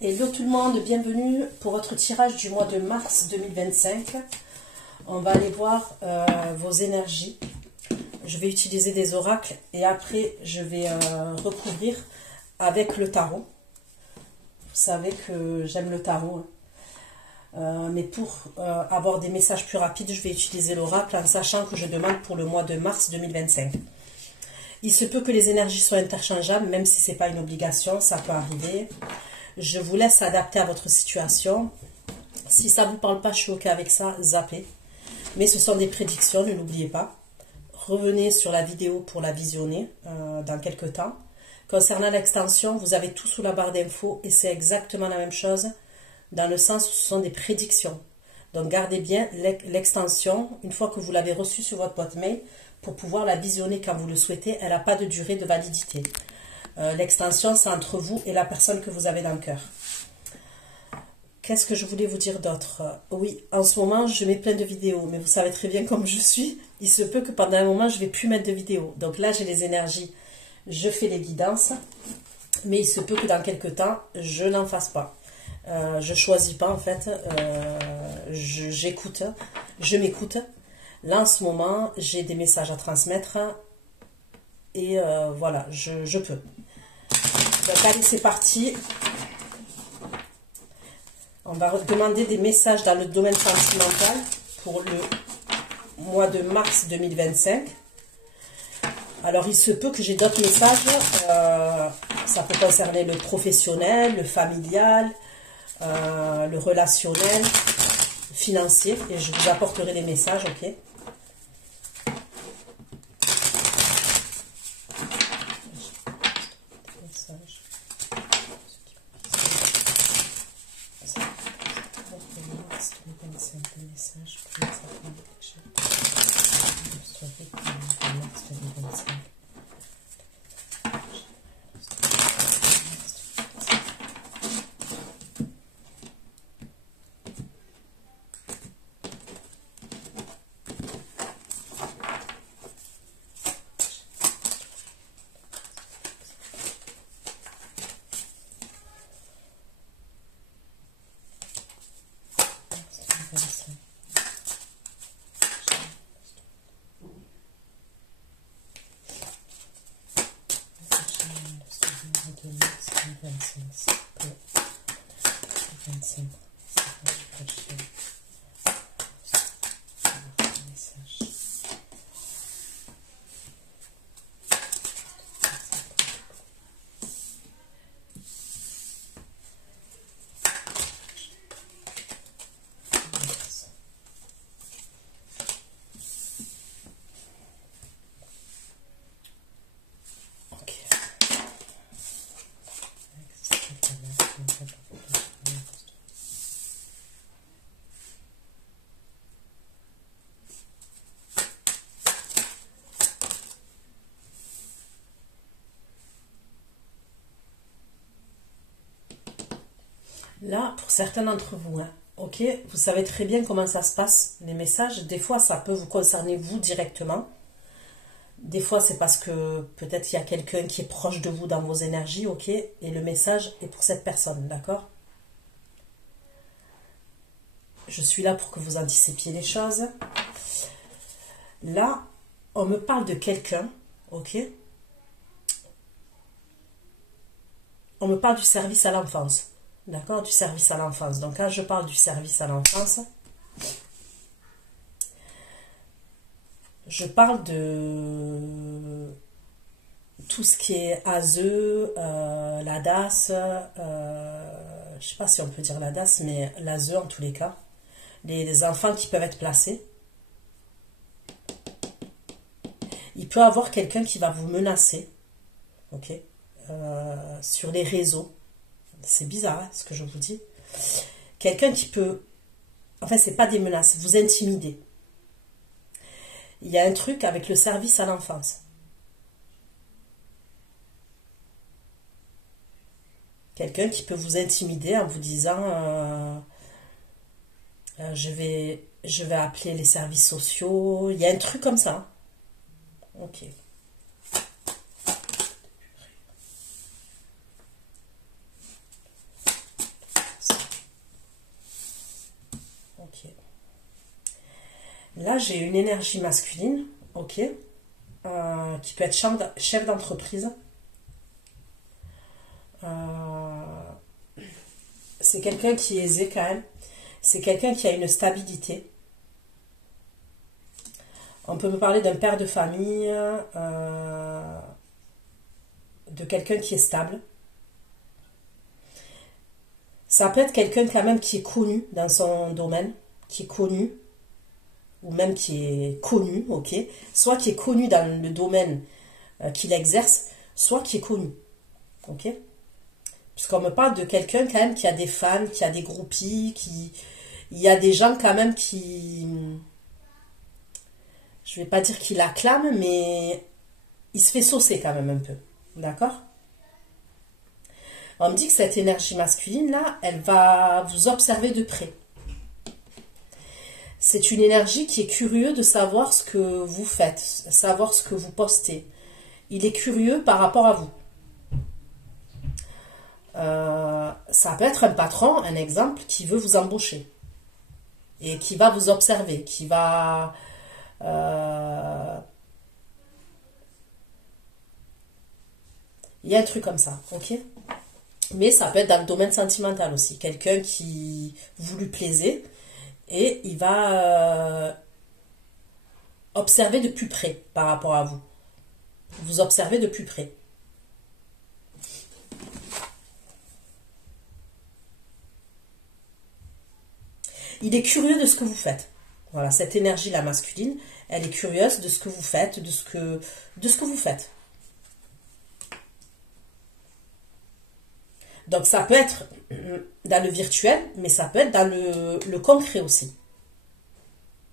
Hello tout le monde, bienvenue pour votre tirage du mois de mars 2025. On va aller voir vos énergies. Je vais utiliser des oracles et après je vais recouvrir avec le tarot. Vous savez que j'aime le tarot. Mais pour avoir des messages plus rapides, je vais utiliser l'oracle en sachant que je demande pour le mois de mars 2025. Il se peut que les énergies soient interchangeables, même si ce n'est pas une obligation, ça peut arriver. Je vous laisse adapter à votre situation. Si ça ne vous parle pas, je suis OK avec ça, zappez. Mais ce sont des prédictions, ne l'oubliez pas. Revenez sur la vidéo pour la visionner dans quelques temps. Concernant l'extension, vous avez tout sous la barre d'infos et c'est exactement la même chose dans le sens où ce sont des prédictions. Donc gardez bien l'extension une fois que vous l'avez reçue sur votre boîte mail pour pouvoir la visionner quand vous le souhaitez. Elle n'a pas de durée de validité. L'extension, c'est entre vous et la personne que vous avez dans le cœur. Qu'est-ce que je voulais vous dire d'autre? Oui, en ce moment, je mets plein de vidéos, mais vous savez très bien comme je suis, il se peut que pendant un moment, je ne vais plus mettre de vidéos. Donc là, j'ai les énergies, je fais les guidances, mais il se peut que dans quelques temps, je n'en fasse pas. Je ne choisis pas, en fait, j'écoute, je m'écoute. Là, en ce moment, j'ai des messages à transmettre et voilà, je peux. Donc, allez, c'est parti. On va demander des messages dans le domaine sentimental pour le mois de mars 2025. Alors, il se peut que j'ai d'autres messages. Ça peut concerner le professionnel, le familial, le relationnel, financier. Et je vous apporterai les messages, ok? Là, pour certains d'entre vous, hein, ok, vous savez très bien comment ça se passe, les messages. Des fois, ça peut vous concerner vous directement. Des fois, c'est parce que peut-être il y a quelqu'un qui est proche de vous dans vos énergies, ok, et le message est pour cette personne, d'accord? Je suis là pour que vous anticipiez les choses. Là, on me parle de quelqu'un, ok? On me parle du service à l'enfance. D'accord, du service à l'enfance. Donc, quand je parle du service à l'enfance, je parle de tout ce qui est ASE, la DAS, je ne sais pas si on peut dire la DAS, mais l'ASE en tous les cas. Les enfants qui peuvent être placés. Il peut y avoir quelqu'un qui va vous menacer, ok, sur les réseaux. C'est bizarre, hein, ce que je vous dis. Quelqu'un qui peut... En fait, ce n'est pas des menaces, vous intimider. Il y a un truc avec le service à l'enfance. Quelqu'un qui peut vous intimider en vous disant je vais appeler les services sociaux. Il y a un truc comme ça. Ok. Là, j'ai une énergie masculine, ok, qui peut être chef d'entreprise. C'est quelqu'un qui est aisé quand même. C'est quelqu'un qui a une stabilité. On peut me parler d'un père de famille, de quelqu'un qui est stable. Ça peut être quelqu'un quand même qui est connu dans son domaine, qui est connu, ou même qui est connu, ok. Soit qui est connu dans le domaine qu'il exerce, soit qui est connu, ok. Puisqu'on me parle de quelqu'un quand même qui a des fans, qui a des groupies, il y a des gens quand même qui, je vais pas dire qu'il acclame, mais il se fait saucer quand même un peu, d'accord. On me dit que cette énergie masculine là, elle va vous observer de près. C'est une énergie qui est curieuse de savoir ce que vous faites, savoir ce que vous postez. Il est curieux par rapport à vous. Ça peut être un patron, un exemple, qui veut vous embaucher et qui va vous observer, qui va il y a un truc comme ça, ok. Mais ça peut être dans le domaine sentimental aussi, quelqu'un qui vous lui plaisez et il va observer de plus près par rapport à vous. Vous observez de plus près. Il est curieux de ce que vous faites. Voilà, cette énergie-là masculine, elle est curieuse de ce que vous faites, de ce que vous faites. Donc ça peut être dans le virtuel, mais ça peut être dans le concret aussi.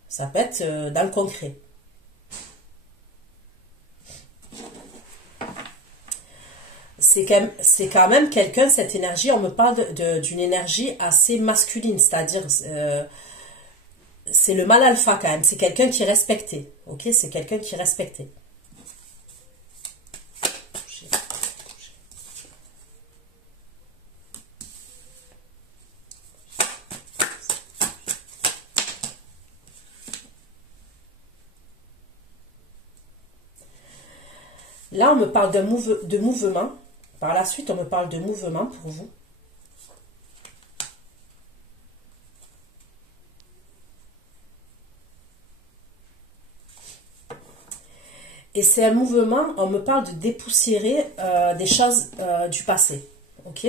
Ça peut être dans le concret. C'est quand même quelqu'un, cette énergie, on me parle d'une énergie assez masculine, c'est-à-dire c'est le mâle alpha quand même, c'est quelqu'un qui est respecté, ok, c'est quelqu'un qui est respecté. Là, on me parle de mouvement. Par la suite, on me parle de mouvement pour vous. Et c'est un mouvement, on me parle de dépoussiérer des choses du passé. Ok?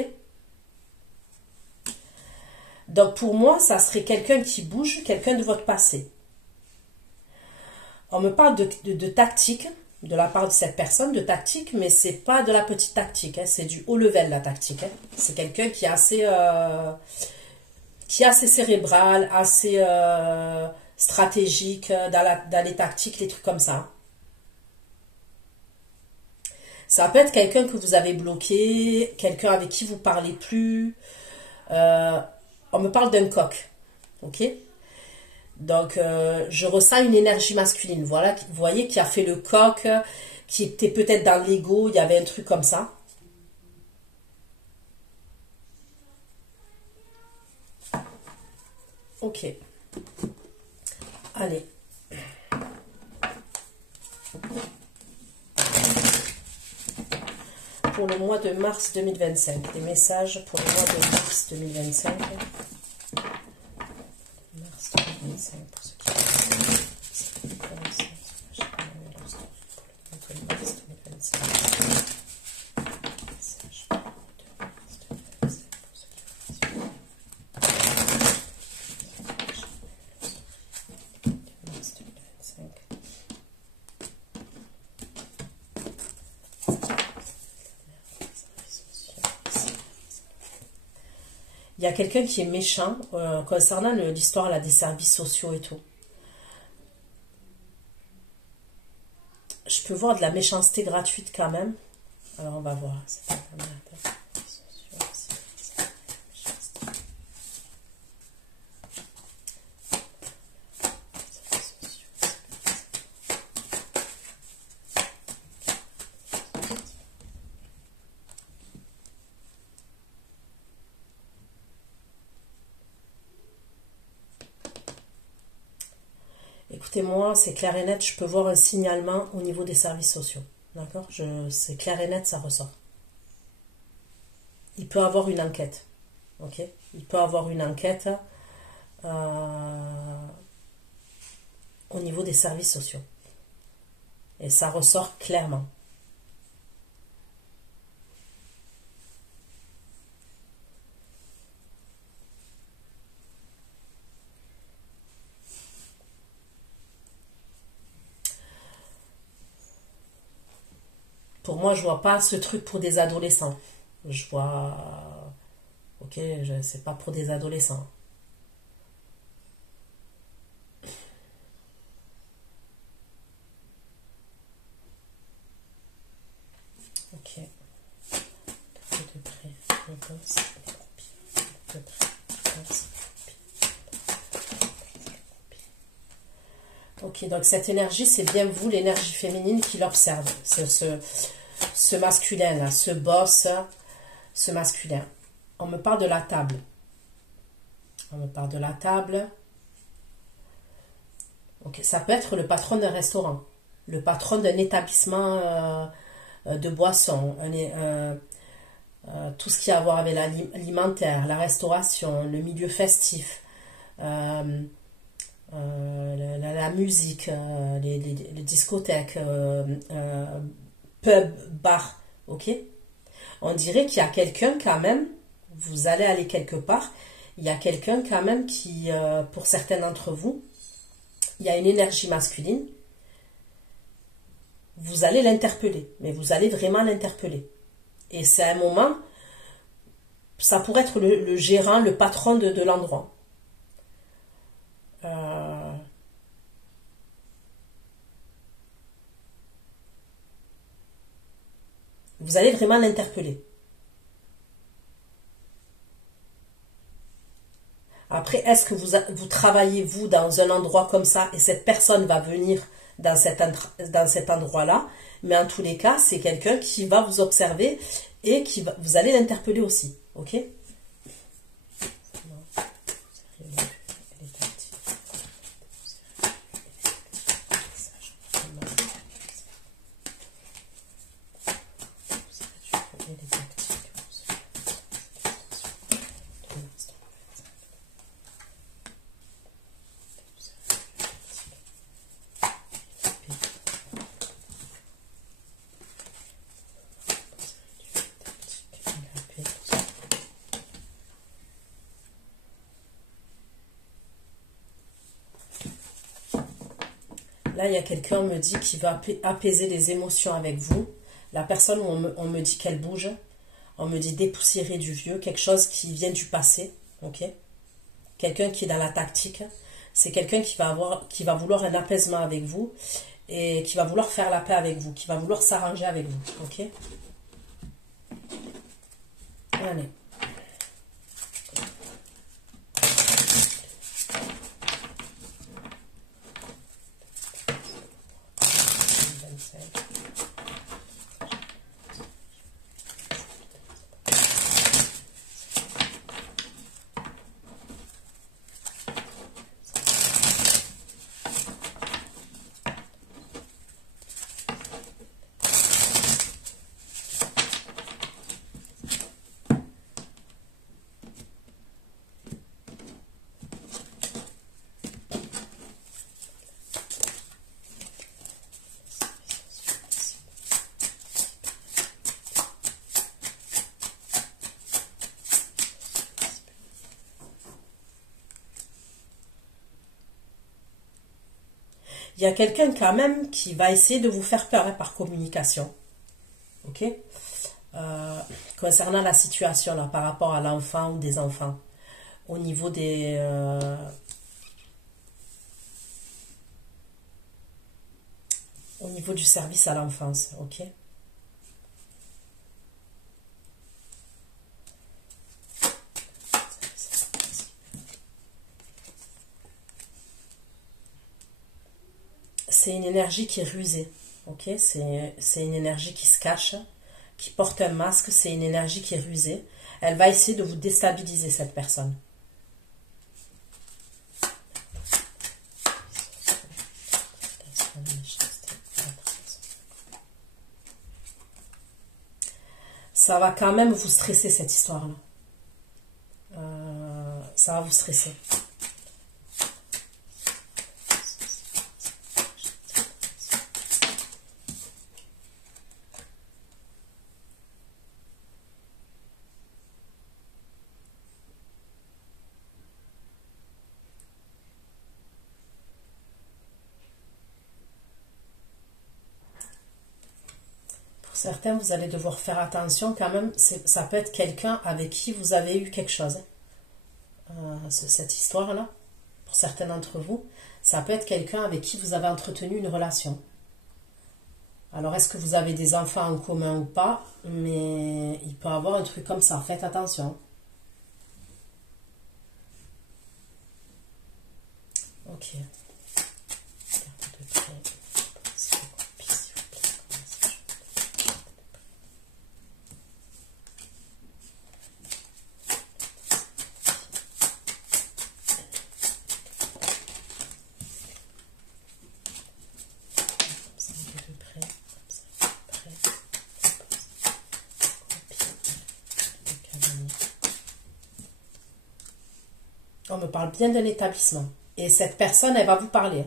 Donc pour moi, ça serait quelqu'un qui bouge, quelqu'un de votre passé. On me parle de tactique, de la part de cette personne, de tactique, mais c'est pas de la petite tactique, hein, c'est du haut level la tactique. Hein. C'est quelqu'un qui est assez cérébral, assez stratégique dans les tactiques, les trucs comme ça. Ça peut être quelqu'un que vous avez bloqué, quelqu'un avec qui vous parlez plus. On me parle d'un coq, ok? Donc, je ressens une énergie masculine. Voilà, vous voyez, qui a fait le coq, qui était peut-être dans l'ego, il y avait un truc comme ça. Ok. Allez. Pour le mois de mars 2025. Des messages pour le mois de mars 2025. Mars 2025, pour ceux qui il y a quelqu'un qui est méchant concernant l'histoire là, des services sociaux et tout. Je peux voir de la méchanceté gratuite quand même. Alors on va voir. Écoutez, moi, c'est clair et net, je peux voir un signalement au niveau des services sociaux. D'accord? C'est clair et net, ça ressort. Il peut avoir une enquête. Ok? Il peut avoir une enquête au niveau des services sociaux. Et ça ressort clairement. Pour moi, je vois pas ce truc pour des adolescents. Je vois... Ok, c'est pas pour des adolescents. Ok. De près, de gosse, de près, de gosse. Ok, donc cette énergie, c'est bien vous, l'énergie féminine qui l'observe. C'est ce masculin-là, ce boss, ce masculin. On me parle de la table. On me parle de la table. Ok, ça peut être le patron d'un restaurant, le patron d'un établissement de boissons, tout ce qui a à voir avec l'alimentaire, la restauration, le milieu festif, la musique, les discothèques, pub, bar, ok? On dirait qu'il y a quelqu'un quand même, vous allez aller quelque part, il y a quelqu'un quand même qui, pour certains d'entre vous, il y a une énergie masculine, vous allez l'interpeller, mais vous allez vraiment l'interpeller. Et c'est un moment, ça pourrait être le gérant, le patron de l'endroit. Vous allez vraiment l'interpeller. Après, est-ce que vous travaillez, vous, dans un endroit comme ça, et cette personne va venir dans cet endroit-là, mais en tous les cas, c'est quelqu'un qui va vous observer et vous allez l'interpeller aussi, ok? Là, il y a quelqu'un me dit qui va apaiser les émotions avec vous. La personne, on me dit qu'elle bouge. On me dit dépoussiérer du vieux, quelque chose qui vient du passé. Ok? Quelqu'un qui est dans la tactique. C'est quelqu'un qui va vouloir un apaisement avec vous et qui va vouloir faire la paix avec vous, qui va vouloir s'arranger avec vous. Ok? Allez. Il y a quelqu'un quand même qui va essayer de vous faire peur par communication. Ok? Concernant la situation là, par rapport à l'enfant ou des enfants. Au niveau au niveau du service à l'enfance. Ok? C'est une énergie qui est rusée, ok? C'est une énergie qui se cache, qui porte un masque, c'est une énergie qui est rusée. Elle va essayer de vous déstabiliser, cette personne. ça va quand même vous stresser cette histoire-là. Ça va vous stresser. Certains, vous allez devoir faire attention quand même. Ça peut être quelqu'un avec qui vous avez eu quelque chose. Cette histoire-là, pour certains d'entre vous, ça peut être quelqu'un avec qui vous avez entretenu une relation. Alors, est-ce que vous avez des enfants en commun ou pas? Mais il peut y avoir un truc comme ça. Faites attention. Ok. On me parle bien d'un établissement. Et cette personne, elle va vous parler.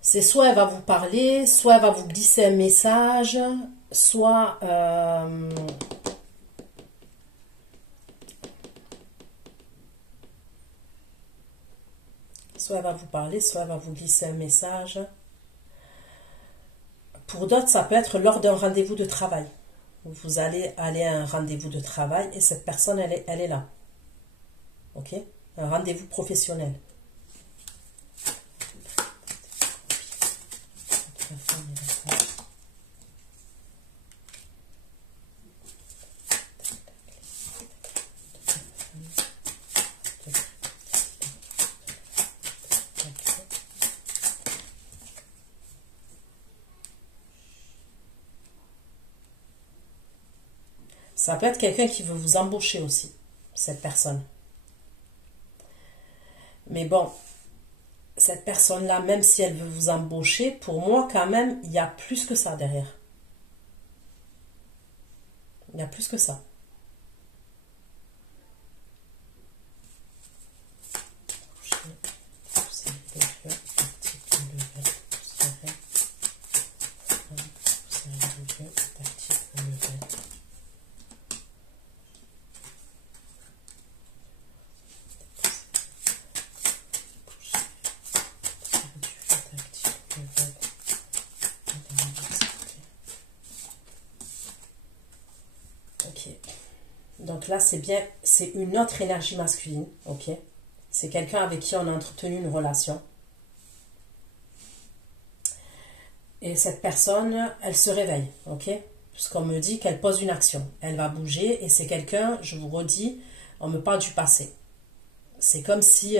C'est soit elle va vous parler, soit elle va vous glisser un message, soit... soit elle va vous parler, soit elle va vous glisser un message. Pour d'autres, ça peut être lors d'un rendez-vous de travail. Vous allez aller à un rendez-vous de travail et cette personne, elle est là. Ok? Un rendez-vous professionnel. Ça peut être quelqu'un qui veut vous embaucher aussi, cette personne. Mais bon, cette personne-là, même si elle veut vous embaucher, pour moi, quand même, il y a plus que ça derrière. Il y a plus que ça. Donc là, c'est une autre énergie masculine, ok? C'est quelqu'un avec qui on a entretenu une relation. Et cette personne, elle se réveille, ok? Puisqu'on me dit qu'elle pose une action. Elle va bouger et c'est quelqu'un, je vous redis, on me parle du passé. C'est comme si,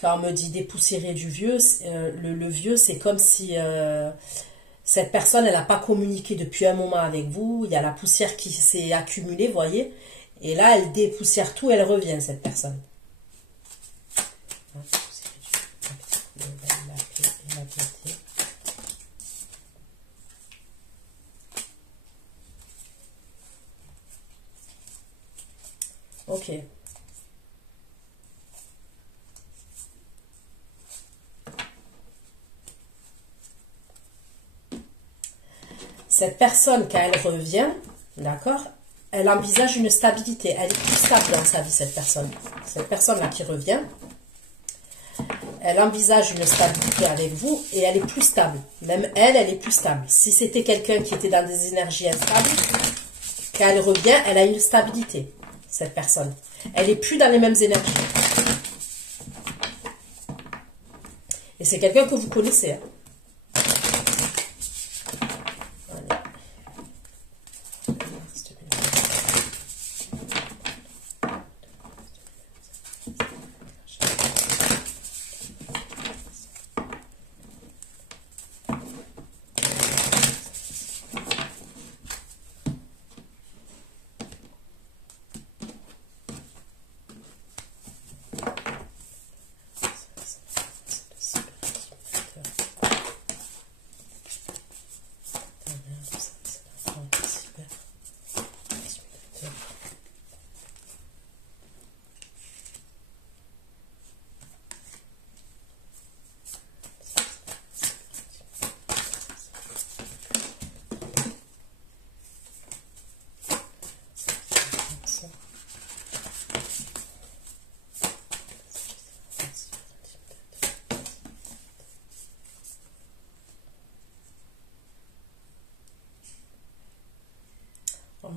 quand on me dit dépoussiérer du vieux, le vieux, c'est comme si... cette personne, elle n'a pas communiqué depuis un moment avec vous. Il y a la poussière qui s'est accumulée, vous voyez. Et là, elle dépoussière tout, elle revient, cette personne. Ok. Cette personne, quand elle revient, d'accord, elle envisage une stabilité. Elle est plus stable dans sa vie, cette personne. Cette personne-là qui revient, elle envisage une stabilité avec vous et elle est plus stable. Même elle est plus stable. Si c'était quelqu'un qui était dans des énergies instables, quand elle revient, elle a une stabilité, cette personne. Elle n'est plus dans les mêmes énergies. Et c'est quelqu'un que vous connaissez, hein.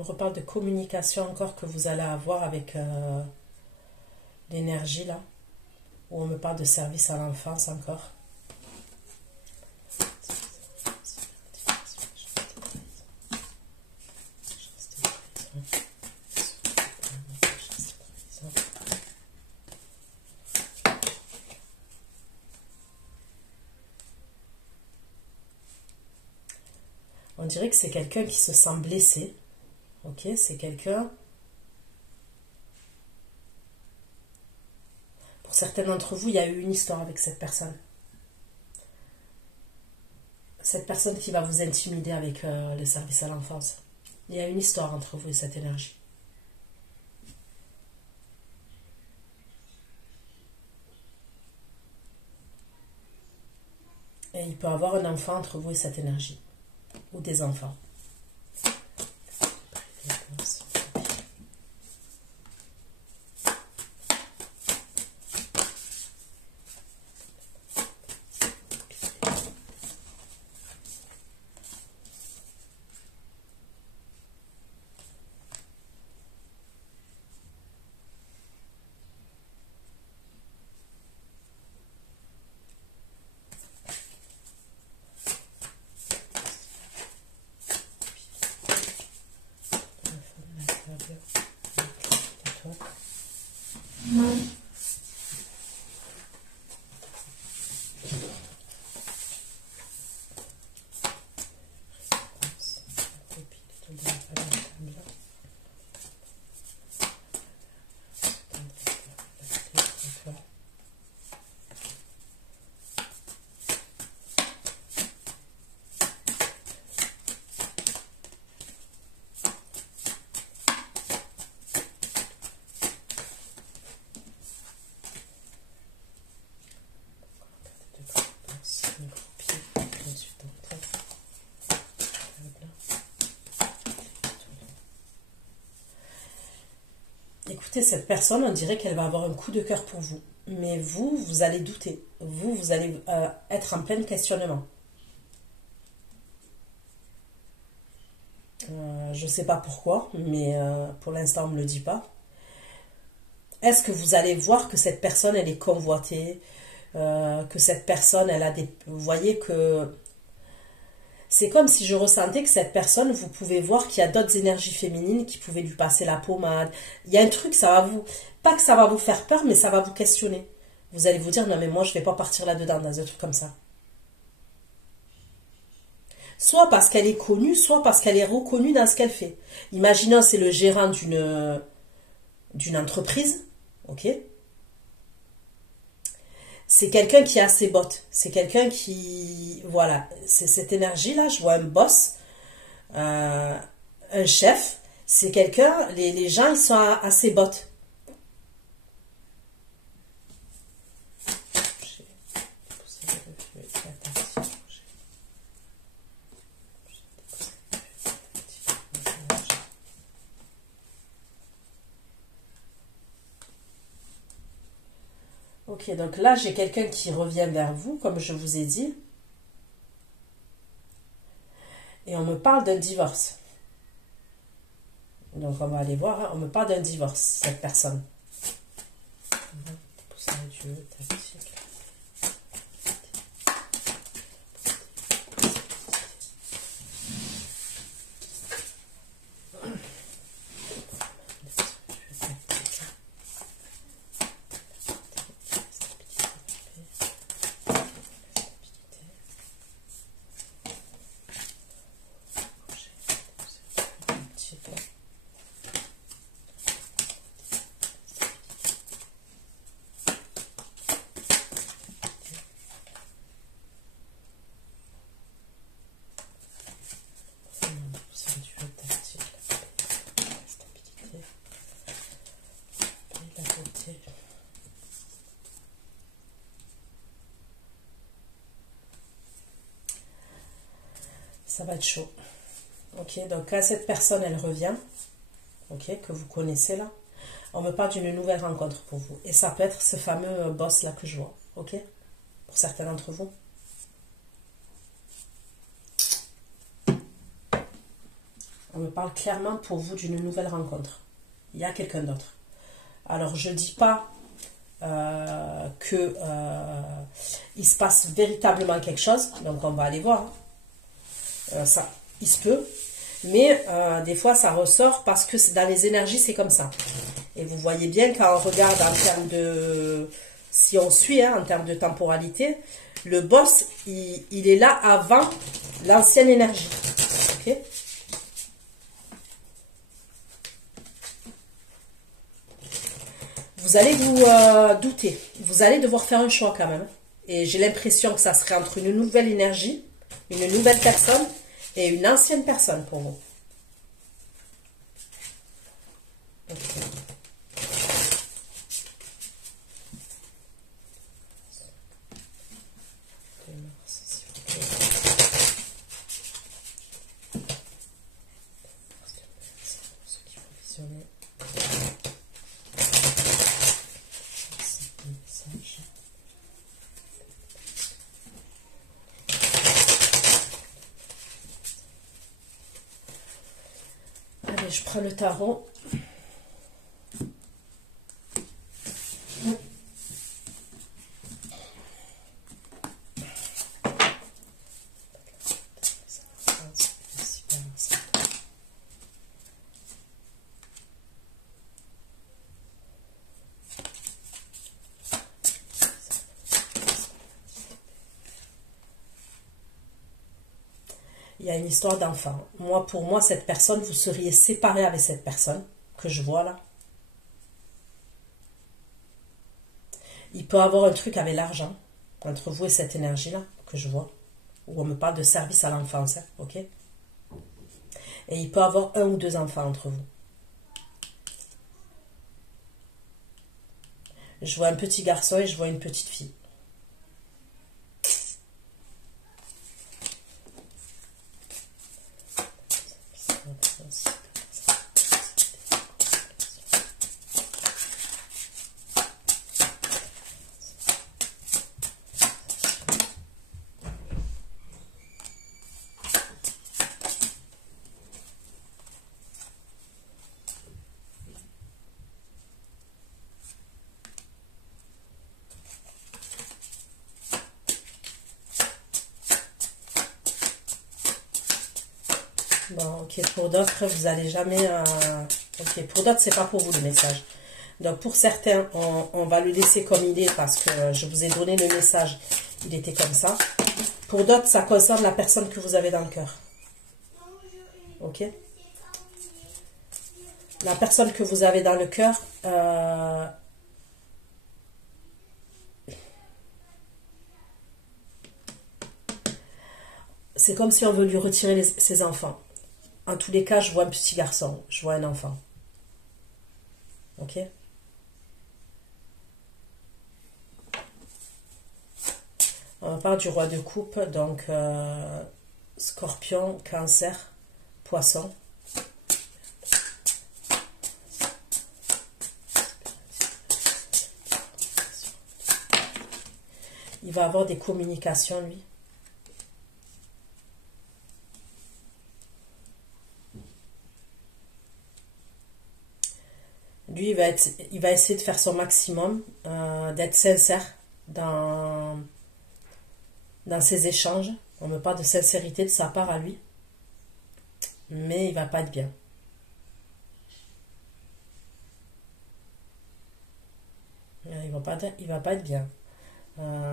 me reparle de communication encore que vous allez avoir avec l'énergie là. Ou on me parle de service à l'enfance encore. On dirait que c'est quelqu'un qui se sent blessé. Ok, c'est quelqu'un... Pour certains d'entre vous, il y a eu une histoire avec cette personne. Cette personne qui va vous intimider avec le service à l'enfance. Il y a une histoire entre vous et cette énergie. Et il peut y avoir un enfant entre vous et cette énergie. Ou des enfants. Écoutez, cette personne, on dirait qu'elle va avoir un coup de cœur pour vous. Mais vous, vous allez douter. Vous allez être en plein questionnement. Je ne sais pas pourquoi, mais pour l'instant, on ne me le dit pas. Est-ce que vous allez voir que cette personne, elle est convoitée, que cette personne, elle a des... Vous voyez que... C'est comme si je ressentais que cette personne, vous pouvez voir qu'il y a d'autres énergies féminines qui pouvaient lui passer la pommade. Il y a un truc, ça va vous... Pas que ça va vous faire peur, mais ça va vous questionner. Vous allez vous dire, non mais moi, je ne vais pas partir là-dedans, dans un truc comme ça. Soit parce qu'elle est connue, soit parce qu'elle est reconnue dans ce qu'elle fait. Imaginons, c'est le gérant d'une entreprise, ok? C'est quelqu'un qui a ses bottes. C'est quelqu'un qui... Voilà, c'est cette énergie-là, je vois un boss, un chef. C'est quelqu'un, les gens, ils sont à ses bottes. Ok, donc là, j'ai quelqu'un qui revient vers vous, comme je vous ai dit. Et on me parle d'un divorce. Donc, on va aller voir. Hein. On me parle d'un divorce, cette personne. Ça va être chaud. Ok, donc quand cette personne, elle revient, ok, que vous connaissez là, on me parle d'une nouvelle rencontre pour vous. Et ça peut être ce fameux boss là que je vois, ok, pour certains d'entre vous. On me parle clairement pour vous d'une nouvelle rencontre. Il y a quelqu'un d'autre. Alors, je ne dis pas il se passe véritablement quelque chose. Donc, on va aller voir. Ça, il se peut. Mais des fois, ça ressort parce que dans les énergies, c'est comme ça. Et vous voyez bien quand on regarde en termes de... Si on suit, en termes de temporalité, le boss, il est là avant l'ancienne énergie. Ok ? Vous allez vous douter. Vous allez devoir faire un choix quand même. Et j'ai l'impression que ça serait entre une nouvelle énergie, une nouvelle personne et une ancienne personne pour vous. Okay. Allez, je prends le tarot. Il y a une histoire d'enfant. Pour moi, cette personne, vous seriez séparés avec cette personne que je vois là. Il peut avoir un truc avec l'argent entre vous et cette énergie-là que je vois. Où on me parle de service à l'enfance, hein, ok? Et il peut avoir 1 ou 2 enfants entre vous. Je vois un petit garçon et je vois une petite fille. Bon, ok, pour d'autres, vous n'allez jamais... Ok, pour d'autres, c'est pas pour vous le message. Donc, pour certains, on va le laisser comme il est parce que je vous ai donné le message. Il était comme ça. Pour d'autres, ça concerne la personne que vous avez dans le cœur. Ok? La personne que vous avez dans le cœur... c'est comme si on veut lui retirer ses enfants. En tous les cas, je vois un petit garçon, je vois un enfant. Ok? On parle du roi de coupe, donc scorpion, cancer, poisson. Il va avoir des communications, lui. Lui, il va essayer de faire son maximum, d'être sincère dans ses échanges. On ne me parle de sincérité de sa part à lui. Mais il va pas être bien. Il va pas être bien.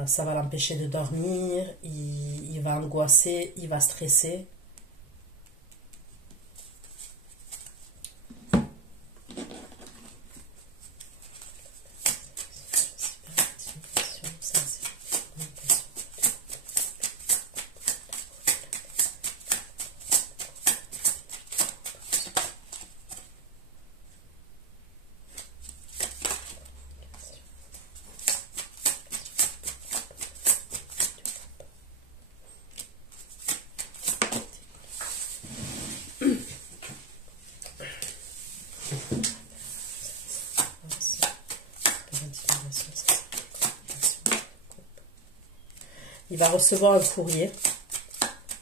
Ça va l'empêcher de dormir. Il va angoisser, il va stresser. Il va recevoir un courrier,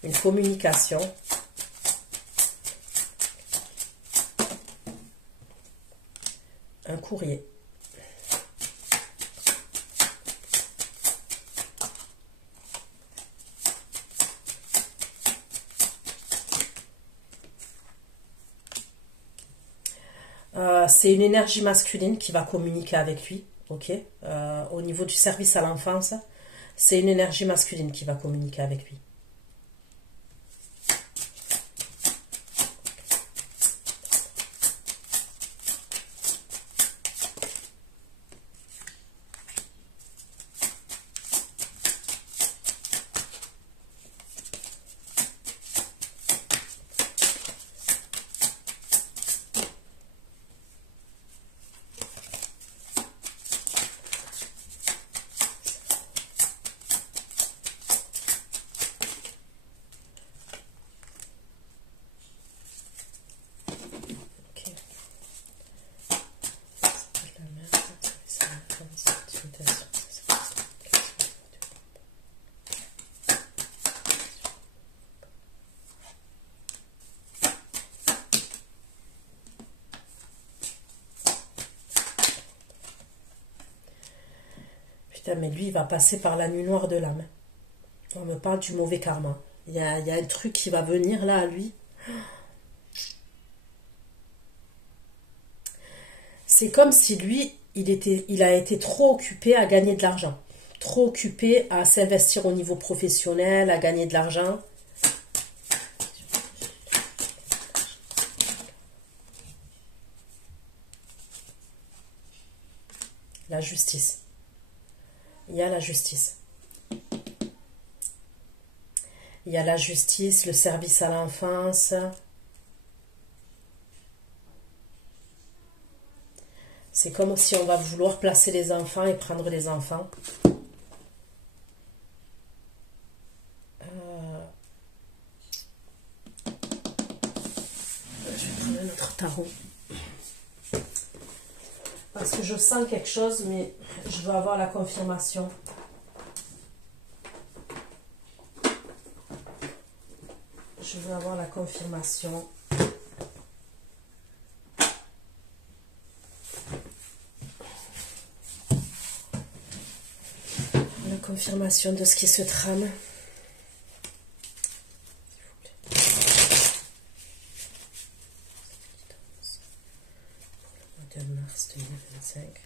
une communication. un courrier. C'est une énergie masculine qui va communiquer avec lui, ok. Au niveau du service à l'enfance, c'est une énergie masculine qui va communiquer avec lui. Mais lui, il va passer par la nuit noire de l'âme. On me parle du mauvais karma. Il y a un truc qui va venir là à lui. C'est comme si lui, il a été trop occupé à gagner de l'argent. Trop occupé à s'investir au niveau professionnel, à gagner de l'argent. La justice. Il y a la justice. Il y a la justice, le service à l'enfance. C'est comme si on va vouloir placer les enfants et prendre les enfants. Je vais prendre un autre tarot. Parce que je sens quelque chose, mais je dois avoir la confirmation. Je veux avoir la confirmation. La confirmation de ce qui se trame. Pour le mois de mars 2025.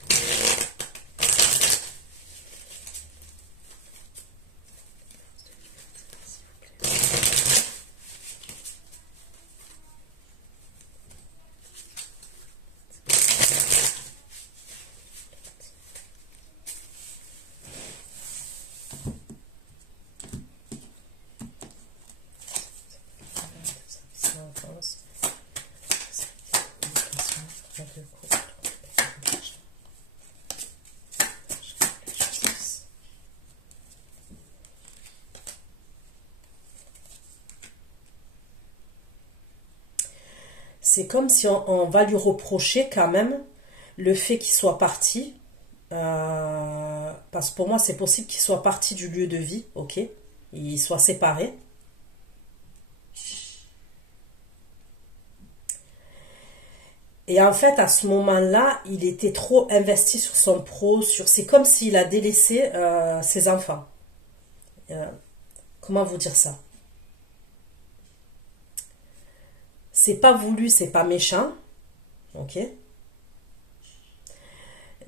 C'est comme si on va lui reprocher quand même le fait qu'il soit parti. Parce que pour moi, c'est possible qu'il soit parti du lieu de vie, ok? Il soit séparé. Et en fait, à ce moment-là, il était trop investi sur son pro, c'est comme s'il a délaissé ses enfants. Comment vous dire ça? C'est pas voulu, c'est pas méchant, ok?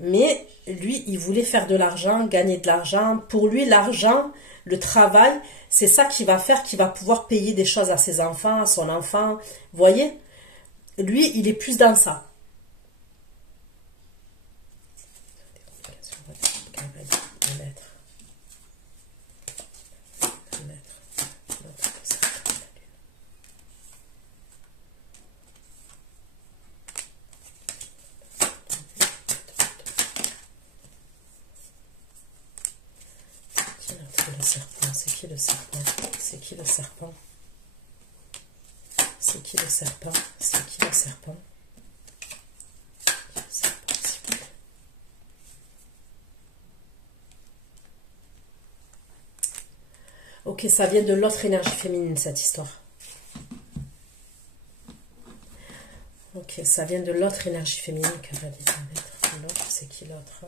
Mais lui, il voulait faire de l'argent, gagner de l'argent. Pour lui, l'argent, le travail, c'est ça qui va faire qu'il va pouvoir payer des choses à ses enfants, à son enfant. Vous voyez? Lui, il est plus dans ça. C'est qui le serpent? C'est qui le serpent? C'est qui le serpent? C'est qui le serpent? Serpent, s'il vous plaît. Ok, ça vient de l'autre énergie féminine, cette histoire. Ok, ça vient de l'autre énergie féminine qu'elle va disparaître. L'autre, c'est qui l'autre?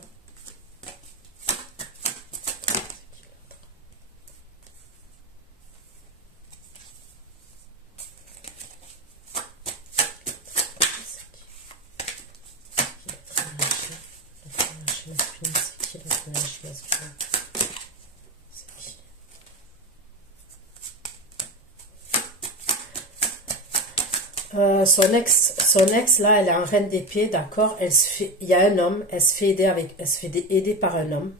Son ex là, elle est en reine d'épée, d'accord. Il y a un homme, elle se fait aider par un homme,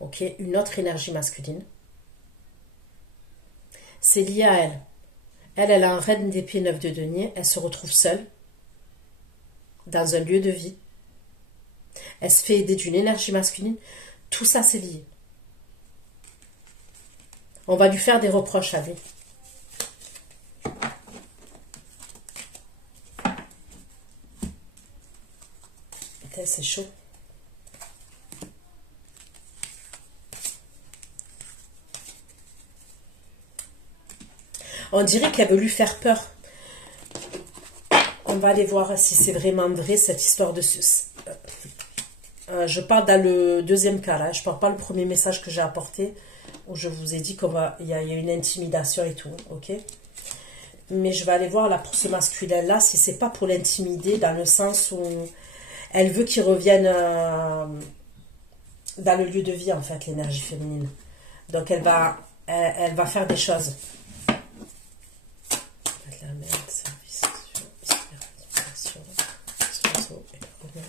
ok. Une autre énergie masculine. C'est lié à elle. Elle a en reine d'épée 9 de denier. Elle se retrouve seule dans un lieu de vie. Elle se fait aider d'une énergie masculine. Tout ça, c'est lié. On va lui faire des reproches à lui. C'est chaud. On dirait qu'elle veut lui faire peur. On va aller voir si c'est vraiment vrai cette histoire de... je parle dans le deuxième cas là. Je parle pas le premier message que j'ai apporté où je vous ai dit qu'il y a une intimidation et tout, ok. Mais je vais aller voir là pour ce masculin là si c'est pas pour l'intimider dans le sens où elle veut qu'il revienne dans le lieu de vie, en fait, l'énergie féminine. Donc, elle va faire des choses. La merde, service, inspiration, réseau et honneur.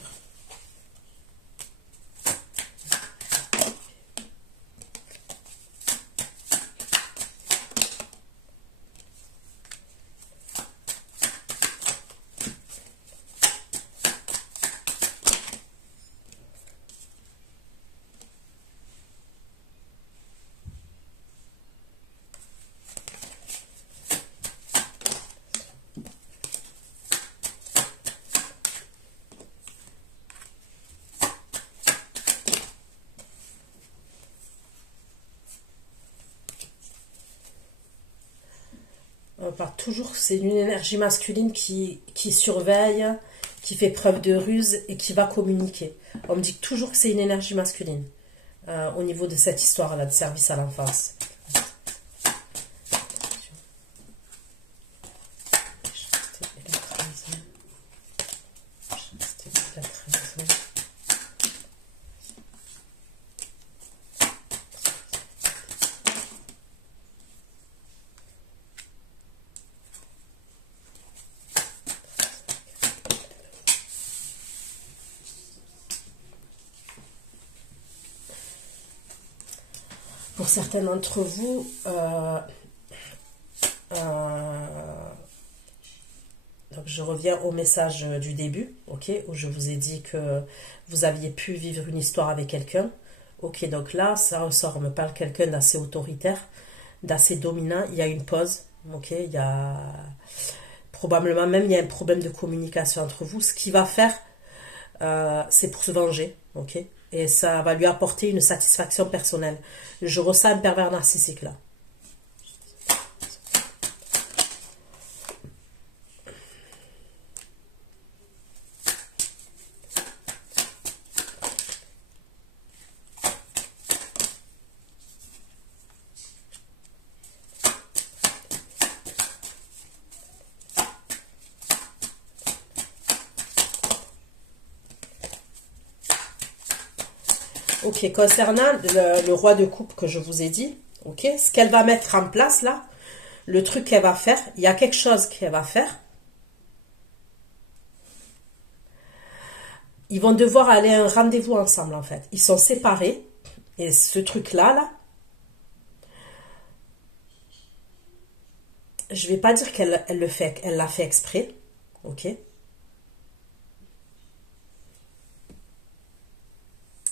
On parle toujours, c'est une énergie masculine qui surveille, qui fait preuve de ruse et qui va communiquer. On me dit toujours que c'est une énergie masculine au niveau de cette histoire-là de service à l'enfance. Pour certains d'entre vous, donc je reviens au message du début, ok, où je vous ai dit que vous aviez pu vivre une histoire avec quelqu'un. Ok, donc là, ça ressort, on me parle quelqu'un d'assez autoritaire, d'assez dominant. Il y a une pause, ok, il y a probablement même il y a un problème de communication entre vous. Ce qu'il va faire, c'est pour se venger, ok. Et ça va lui apporter une satisfaction personnelle. Je ressens un pervers narcissique là. Ok, concernant le roi de coupe que je vous ai dit, ok, ce qu'elle va mettre en place là, le truc qu'elle va faire, il y a quelque chose qu'elle va faire. Ils vont devoir aller à un rendez-vous ensemble en fait. Ils sont séparés et ce truc-là, là, je vais pas dire qu'elle l'a fait exprès, ok.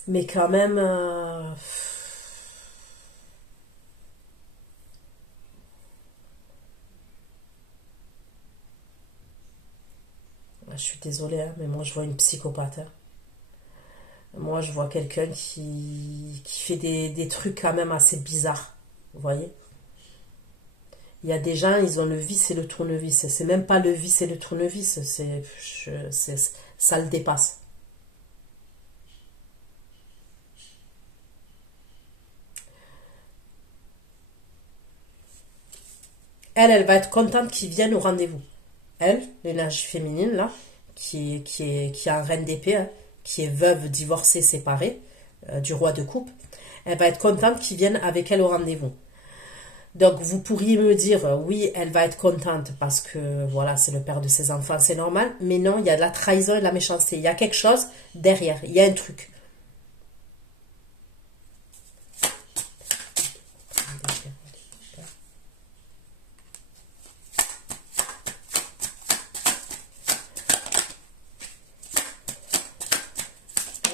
Mais quand même, je suis désolée, hein, mais moi je vois une psychopathe. Hein. Moi je vois quelqu'un qui fait des trucs quand même assez bizarres. Vous voyez? Il y a des gens, ils ont le vice et le tournevis. C'est même pas le vice et le tournevis, ça le dépasse. Elle va être contente qu'ils viennent au rendez-vous. Elle, l'énergie féminine, là, qui a un reine d'épée, hein, qui est veuve, divorcée, séparée, du roi de coupe, elle va être contente qu'ils viennent avec elle au rendez-vous. Donc, vous pourriez me dire, oui, elle va être contente parce que, voilà, c'est le père de ses enfants, c'est normal. Mais non, il y a de la trahison et de la méchanceté. Il y a quelque chose derrière. Il y a un truc.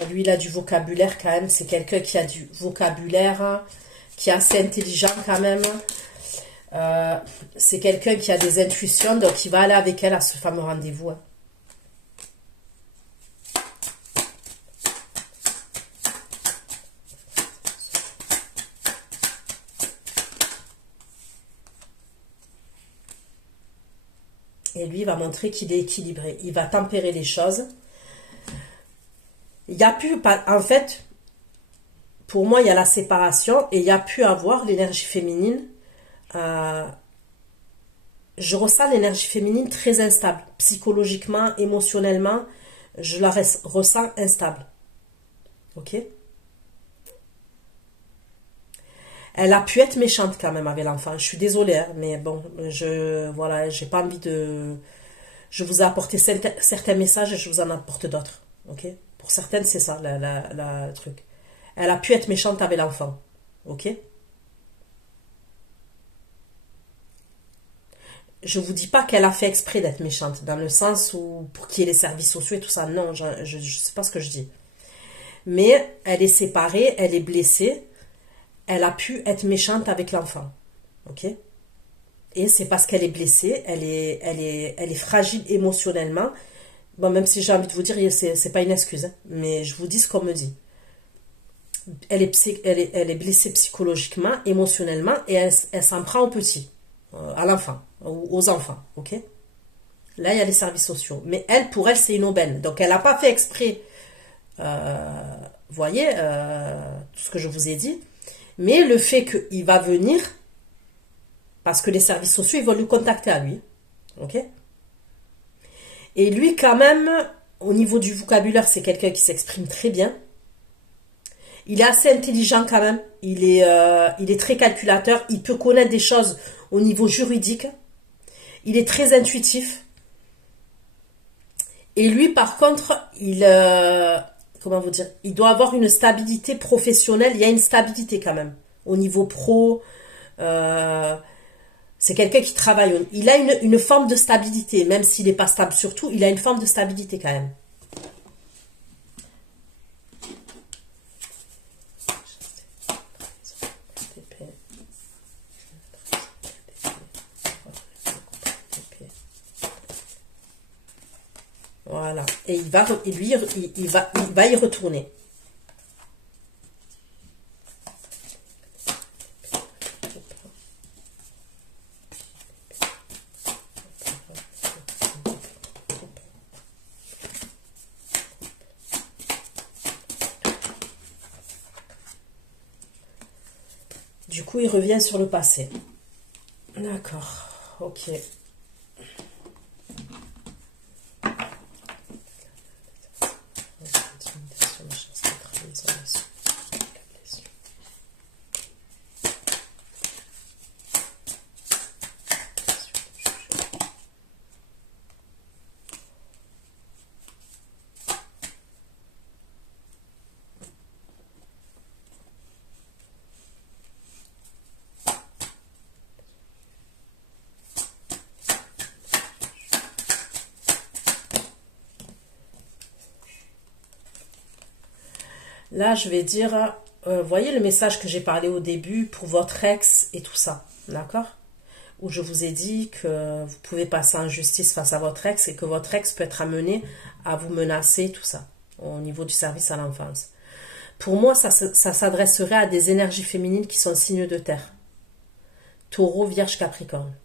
Lui, il a du vocabulaire quand même. C'est quelqu'un qui a du vocabulaire, qui est assez intelligent quand même. C'est quelqu'un qui a des intuitions, donc il va aller avec elle à ce fameux rendez-vous. Hein. Et lui, il va montrer qu'il est équilibré. Il va tempérer les choses. Il y a pu, en fait, pour moi, il y a la séparation et il y a pu avoir l'énergie féminine. Je ressens l'énergie féminine très instable. Psychologiquement, émotionnellement, je la ressens instable. Ok? Elle a pu être méchante quand même avec l'enfant. Je suis désolée, hein, mais bon, voilà, j'ai pas envie de... Je vous ai apporté certains messages et je vous en apporte d'autres. Ok? Pour certaines, c'est ça, le truc. Elle a pu être méchante avec l'enfant. Ok? Je vous dis pas qu'elle a fait exprès d'être méchante, dans le sens où, pour qu'il y ait les services sociaux et tout ça. Non, je sais pas ce que je dis. Mais elle est séparée, elle est blessée. Elle a pu être méchante avec l'enfant. Ok? Et c'est parce qu'elle est blessée, elle est fragile émotionnellement. Bon, même si j'ai envie de vous dire, c'est pas une excuse, hein, mais je vous dis ce qu'on me dit. Elle est blessée psychologiquement, émotionnellement, et elle s'en prend aux petits, à l'enfant, aux enfants, ok? Là, il y a les services sociaux. Mais elle, pour elle, c'est une aubaine. Donc, elle n'a pas fait exprès, voyez, tout ce que je vous ai dit. Mais le fait qu'il va venir, parce que les services sociaux, ils vont lui contacter à lui, ok? Et lui, quand même, au niveau du vocabulaire, c'est quelqu'un qui s'exprime très bien. Il est assez intelligent quand même. Il est très calculateur. Il peut connaître des choses au niveau juridique. Il est très intuitif. Et lui, par contre, comment vous dire, il doit avoir une stabilité professionnelle. Il y a une stabilité quand même au niveau pro. C'est quelqu'un qui travaille. Il a une forme de stabilité, même s'il n'est pas stable surtout, il a une forme de stabilité quand même. Voilà. Et il va y retourner. Du coup, il revient sur le passé. D'accord. Ok. Là, je vais dire, voyez le message que j'ai parlé au début pour votre ex et tout ça, d'accord? Où je vous ai dit que vous pouvez passer en justice face à votre ex et que votre ex peut être amené à vous menacer, tout ça, au niveau du service à l'enfance. Pour moi, ça s'adresserait à des énergies féminines qui sont signes de terre. Taureau, Vierge, Capricorne.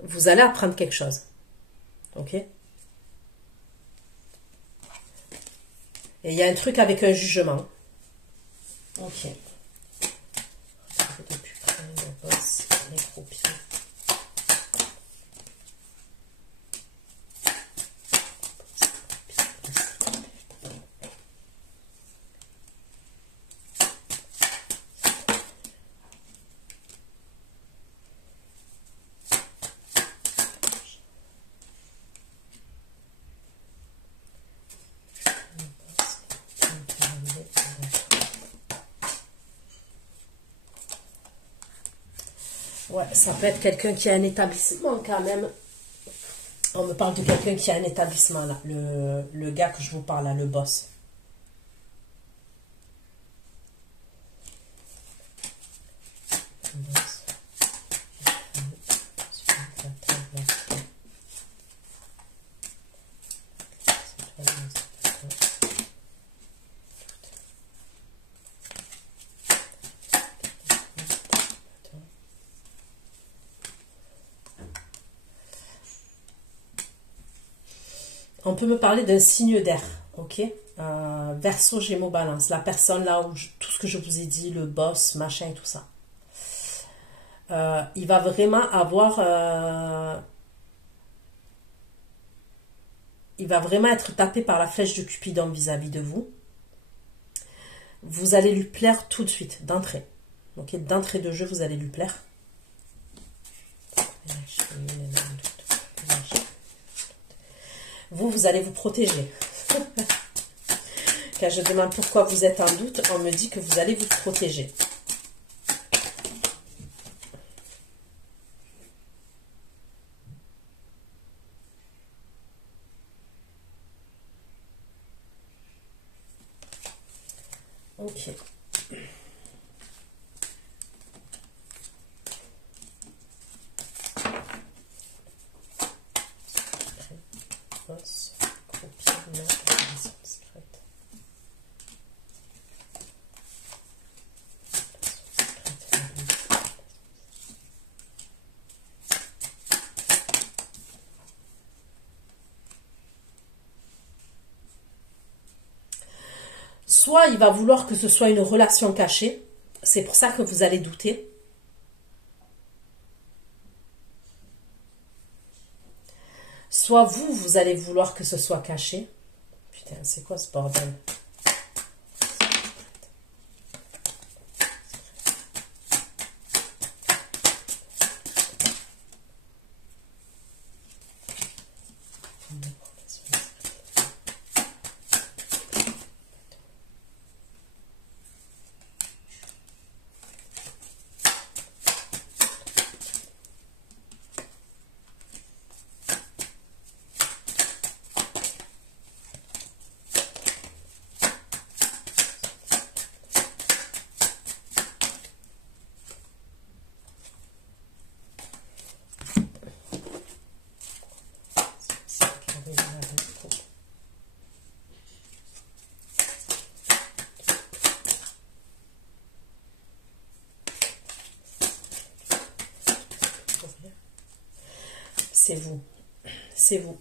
Vous allez apprendre quelque chose. Ok? Et il y a un truc avec un jugement. Ok. Regardez de plus près le boss, les croupiers. Ouais, ça peut être quelqu'un qui a un établissement quand même. On me parle de quelqu'un qui a un établissement là. Le gars que je vous parle là, le boss. On peut me parler d'un signe d'air, ok? Verseau, Gémeaux, Balance. La personne là où tout ce que je vous ai dit, le boss, machin et tout ça. Il va vraiment avoir... il va vraiment être tapé par la flèche de Cupidon vis-à-vis de vous. Vous allez lui plaire tout de suite, d'entrée. Ok, d'entrée de jeu, vous allez lui plaire. Vous allez vous protéger. Quand je demande pourquoi vous êtes en doute, on me dit que vous allez vous protéger. Ok. Soit il va vouloir que ce soit une relation cachée, c'est pour ça que vous allez douter. Soit vous allez vouloir que ce soit caché. Putain, c'est quoi ce bordel? C'est vous. C'est vous.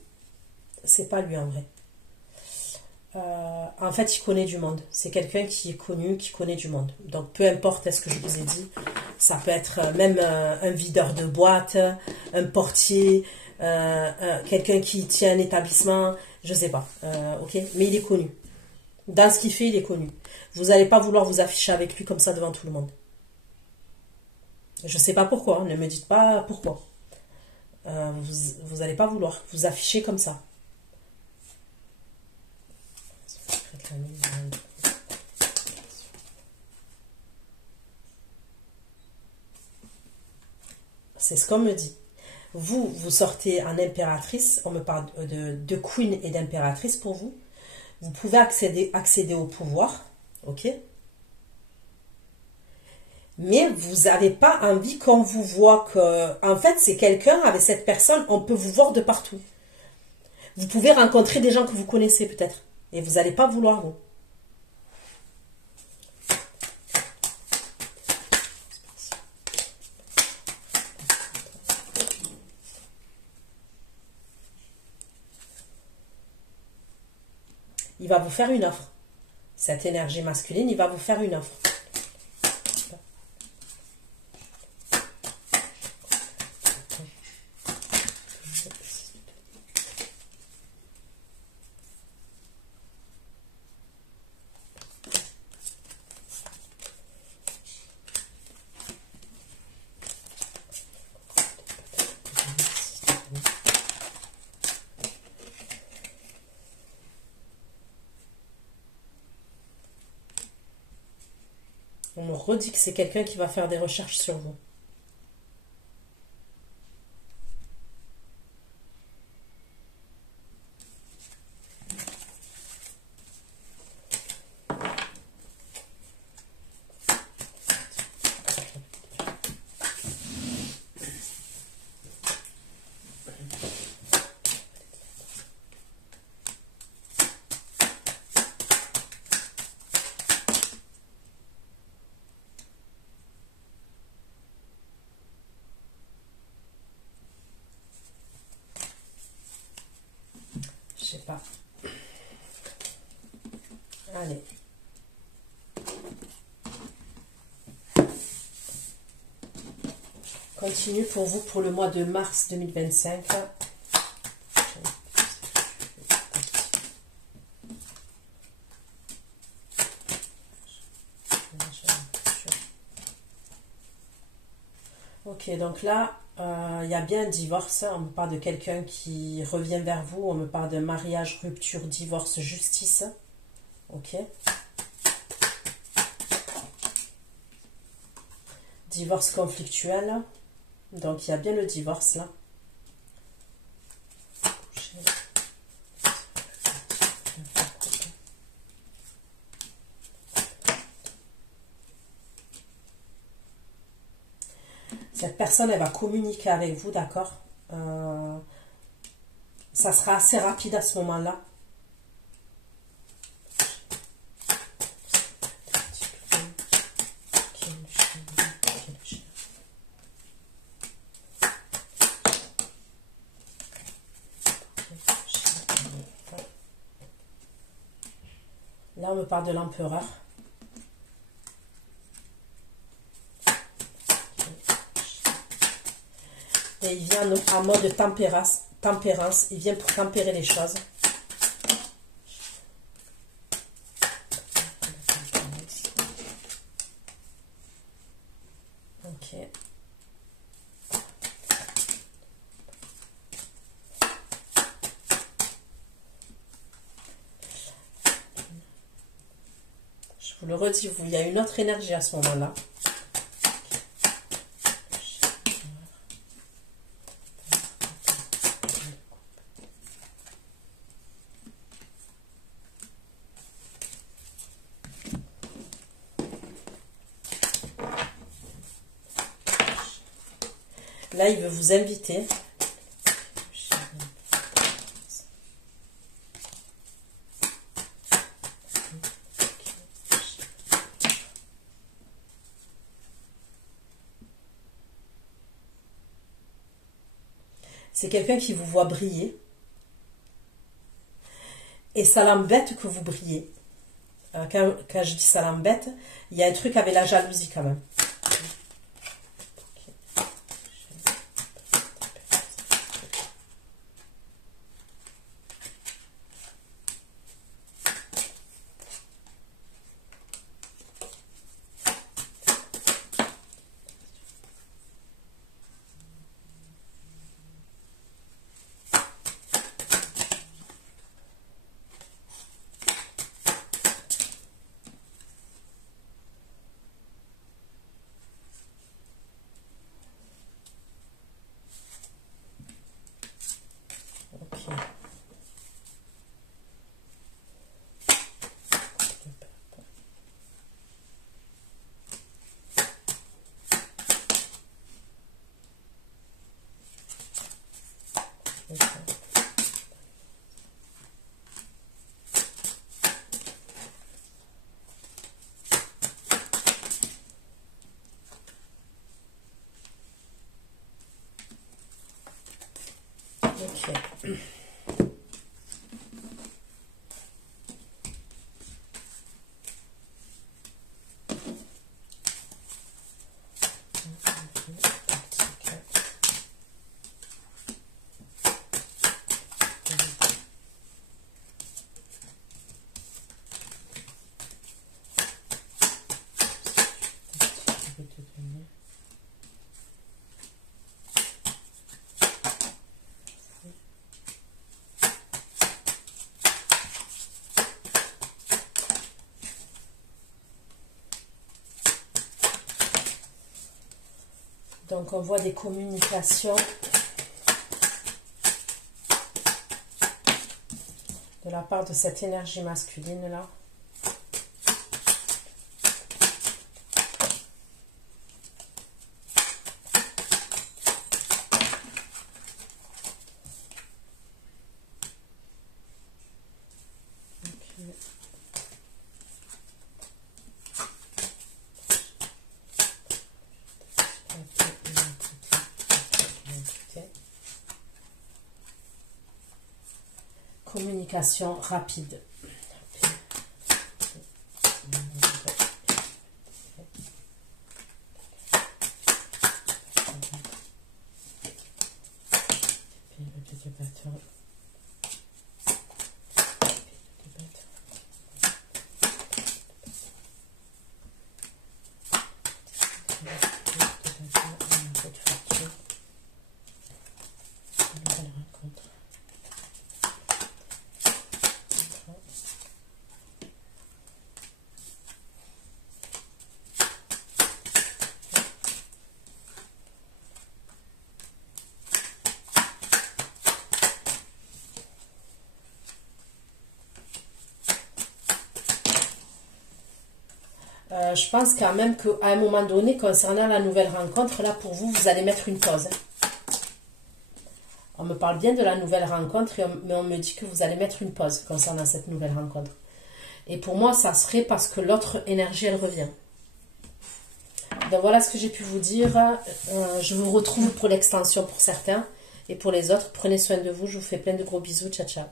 C'est pas lui en vrai. En fait, il connaît du monde. C'est quelqu'un qui est connu, qui connaît du monde. Donc, peu importe ce que je vous ai dit, ça peut être même un videur de boîte, un portier, quelqu'un qui tient un établissement, je sais pas. Ok, mais il est connu. Dans ce qu'il fait, il est connu. Vous n'allez pas vouloir vous afficher avec lui comme ça devant tout le monde. Je sais pas pourquoi. Ne me dites pas pourquoi. Vous n'allez pas vouloir vous afficher comme ça. C'est ce qu'on me dit. Vous sortez en impératrice, on me parle de queen et d'impératrice pour vous. Vous pouvez accéder au pouvoir, ok? Mais vous n'avez pas envie qu'on vous voit que... En fait, c'est quelqu'un, avec cette personne, on peut vous voir de partout. Vous pouvez rencontrer des gens que vous connaissez peut-être. Et vous n'allez pas vouloir, vous. il va vous faire une offre. Cette énergie masculine, il va vous faire une offre. On me redit que c'est quelqu'un qui va faire des recherches sur vous. Je sais pas. Allez. Continue pour vous pour le mois de mars 2025. Ok, donc là, il y a bien un divorce. On me parle de quelqu'un qui revient vers vous. On me parle de mariage, rupture, divorce, justice. Ok. Divorce conflictuel. Donc, il y a bien le divorce là. Cette personne, elle va communiquer avec vous, d'accord? Ça sera assez rapide à ce moment-là. Là, on me parle de l'empereur. Et il vient en mode tempérance. Il vient pour tempérer les choses. Ok. Je vous le redis, il y a une autre énergie à ce moment-là. Là, il veut vous inviter. C'est quelqu'un qui vous voit briller. Et ça l'embête que vous brillez. Quand je dis ça l'embête, il y a un truc avec la jalousie quand même. Ok. Donc on voit des communications de la part de cette énergie masculine là. Communication rapide. Je pense quand même qu'à un moment donné, concernant la nouvelle rencontre, là pour vous, vous allez mettre une pause. On me parle bien de la nouvelle rencontre, mais on me dit que vous allez mettre une pause concernant cette nouvelle rencontre. Et pour moi, ça serait parce que l'autre énergie, elle revient. Donc voilà ce que j'ai pu vous dire. Je vous retrouve pour l'extension pour certains. Et pour les autres, prenez soin de vous. Je vous fais plein de gros bisous. Ciao, ciao.